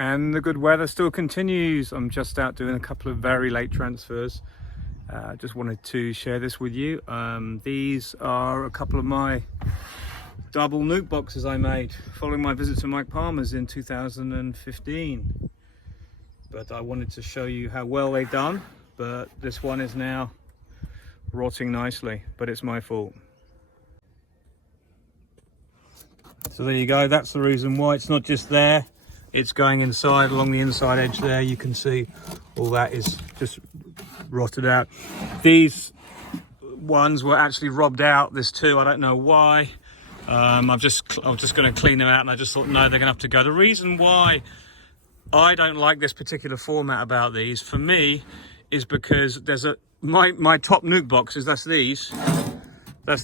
And the good weather still continues. I'm just out doing a couple of very late transfers. Just wanted to share this with you. These are a couple of my double Nuc boxes I made following my visit to Mike Palmers in 2015. But I wanted to show you how well they've done. But this one is now rotting nicely, but it's my fault. So there you go, that's the reason why. It's not just there, it's going inside, along the inside edge there. You can see all that is just rotted out. These ones were actually robbed out, this too, I don't know why. I'm just going to clean them out, and I just thought, no, they're going to have to go. The reason why I don't like this particular format about these, for me, is because there's my top Nuc boxes, that's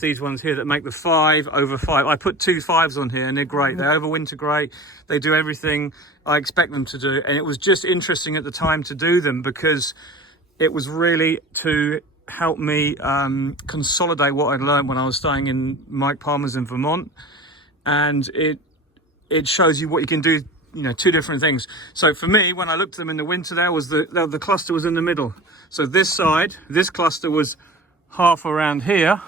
these ones here that make the 5/5. I put 2 5s on here and they're great. They overwinter great. They do everything I expect them to do. And it was just interesting at the time to do them because it was really to help me consolidate what I'd learned when I was staying in Mike Palmers in Vermont. And it shows you what you can do, you know, 2 different things. So for me, when I looked at them in the winter, there was the cluster was in the middle. So this side, this cluster was half around here.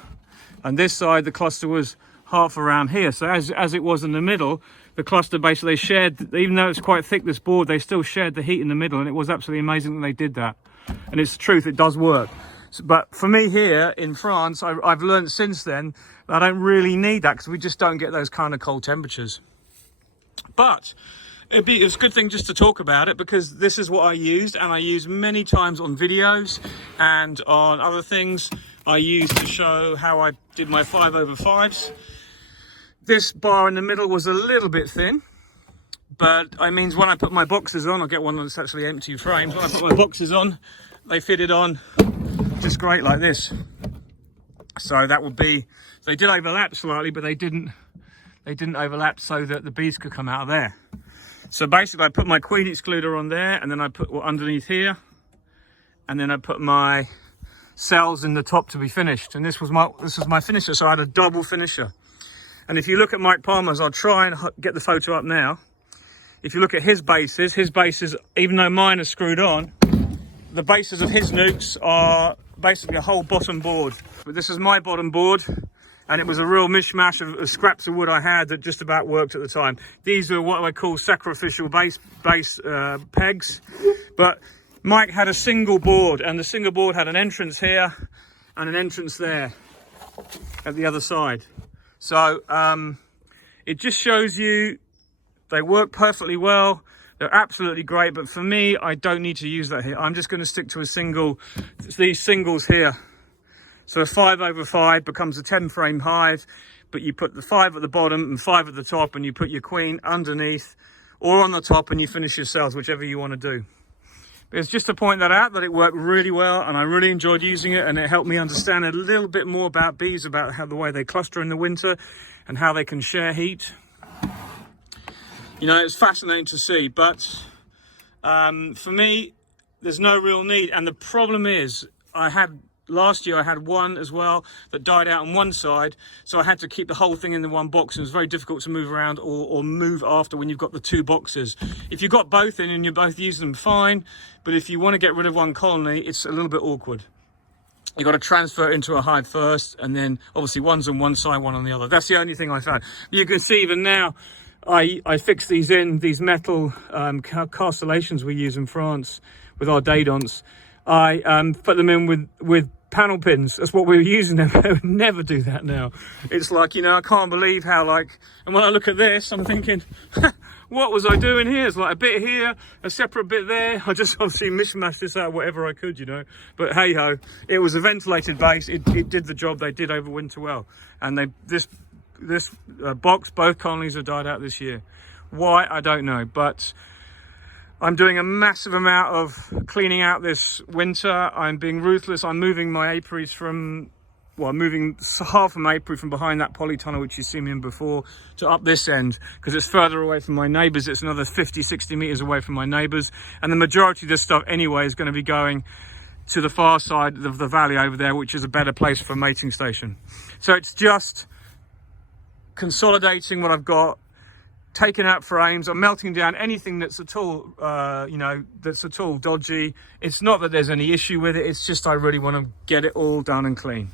And this side, the cluster was half around here. So as it was in the middle, the cluster basically shared, even though it's quite thick, this board, they still shared the heat in the middle. And it was absolutely amazing that they did that. And it's the truth, it does work. So, but for me here in France, I've learned since then that I don't really need that because we just don't get those kind of cold temperatures. But it's a good thing just to talk about it because this is what I used, and I used many times on videos and on other things. I used to show how I did my 5/5s. This bar in the middle was a little bit thin, but I mean, when I put my boxes on, I'll get one that's actually empty frames. When I put my boxes on, they fitted on just great like this. So that would be, they did overlap slightly, but they didn't overlap so that the bees could come out of there. So basically I put my queen excluder on there, and then I put underneath here, and then I put my cells in the top to be finished. And this was my finisher, so I had a double finisher. And if you look at Mike Palmer's, I'll try and get the photo up now. If you look at his bases, even though mine are screwed on, the bases of his Nucs are basically a whole bottom board. But this is my bottom board, and it was a real mishmash of scraps of wood I had that just about worked at the time. These are what I call sacrificial base pegs. But Mike had a single board, and the single board had an entrance here and an entrance there at the other side. So it just shows you they work perfectly well. They're absolutely great, but for me, I don't need to use that here. I'm just going to stick to a single, these singles here. So a 5/5 becomes a 10 frame hive, but you put the 5 at the bottom and 5 at the top, and you put your queen underneath or on the top, and you finish your cells, whichever you want to do. But it's just to point that out, that it worked really well, and I really enjoyed using it, and it helped me understand a little bit more about bees, about how the way they cluster in the winter and how they can share heat. You know, it's fascinating to see, but for me, there's no real need. And the problem is, last year I had one as well that died out on one side, so I had to keep the whole thing in the one box, and it was very difficult to move around or move after when you've got the 2 boxes. If you've got both in and you're both using them, fine, but if you want to get rid of one colony, it's a little bit awkward. You've got to transfer it into a hive first, and then obviously one's on one side, one on the other. That's the only thing I found. You can see even now, I fixed these in, these metal castellations we use in France with our Dadons. I put them in with panel pins. That's what we were using them. I would never do that now. It's like, you know, I can't believe how, like, and when I look at this, I'm thinking, what was I doing here? It's like a bit here, a separate bit there. I just obviously mishmashed this out whatever I could, you know. But hey ho, it was a ventilated base. It did the job. They did overwinter well. And this box, both colonies have died out this year. Why, I don't know, but I'm doing a massive amount of cleaning out this winter. I'm being ruthless. I'm moving my apiaries moving half of my apiary from behind that polytunnel, which you've seen me in before, to up this end, because it's further away from my neighbours. It's another 50, 60 metres away from my neighbours. And the majority of this stuff anyway is going to be going to the far side of the valley over there, which is a better place for a mating station. So it's just consolidating what I've got, taking out frames, I'm melting down anything that's at all, that's at all dodgy. It's not that there's any issue with it, it's just I really want to get it all done and clean.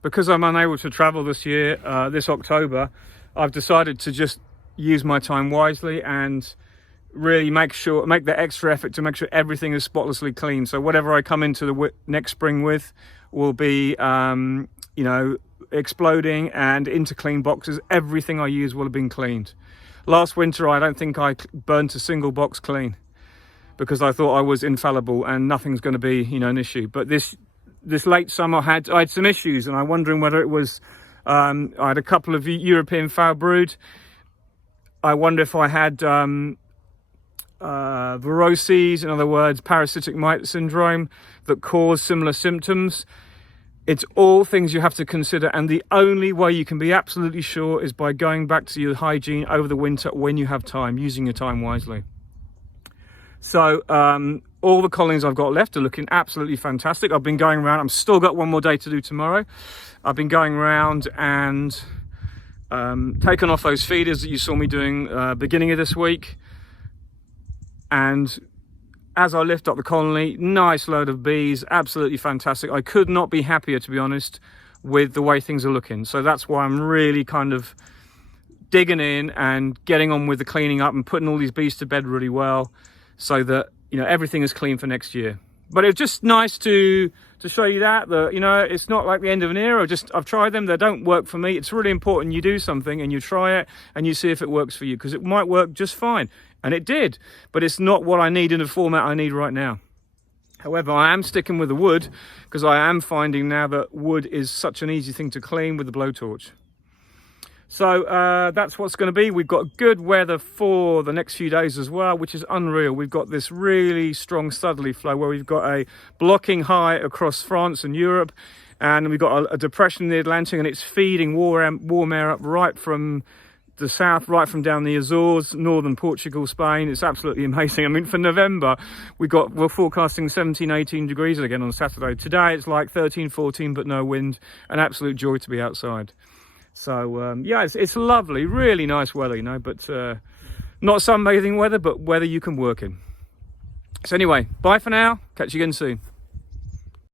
Because I'm unable to travel this year, this October, I've decided to just use my time wisely and really make the extra effort to make sure everything is spotlessly clean. So whatever I come into the next spring with will be, exploding and into clean boxes. Everything I use will have been cleaned. Last winter, I don't think I burnt a single box clean because I thought I was infallible and nothing's going to be, an issue. But this late summer, I had some issues, and I'm wondering whether it was, I had a couple of European foul brood. I wonder if I had viroses, in other words, parasitic mite syndrome, that cause similar symptoms. It's all things you have to consider, and the only way you can be absolutely sure is by going back to your hygiene over the winter when you have time, using your time wisely. So all the colonies I've got left are looking absolutely fantastic. I've been going around, I've still got one more day to do tomorrow. I've been going around and taken off those feeders that you saw me doing beginning of this week. And as I lift up the colony, nice load of bees, absolutely fantastic. I could not be happier, to be honest, with the way things are looking. So that's why I'm really kind of digging in and getting on with the cleaning up and putting all these bees to bed really well, so that everything is clean for next year. But it's just nice to show you that it's not like the end of an era. I've tried them, they don't work for me. It's really important you do something and you try it and you see if it works for you, because it might work just fine, and it did, but it's not what I need in the format I need right now. However, I am sticking with the wood because I am finding now that wood is such an easy thing to clean with the blowtorch. So that's what's going to be. We've got good weather for the next few days as well, which is unreal. We've got this really strong southerly flow where we've got a blocking high across France and Europe, and we've got a depression in the Atlantic, and it's feeding warm air up right from the south, right from down the Azores, northern Portugal, Spain. It's absolutely amazing. I mean, for November, we're forecasting 17, 18 degrees again on Saturday. Today, it's like 13, 14, but no wind. An absolute joy to be outside. So, it's lovely, really nice weather, but not sunbathing weather, but weather you can work in. So anyway, bye for now. Catch you again soon.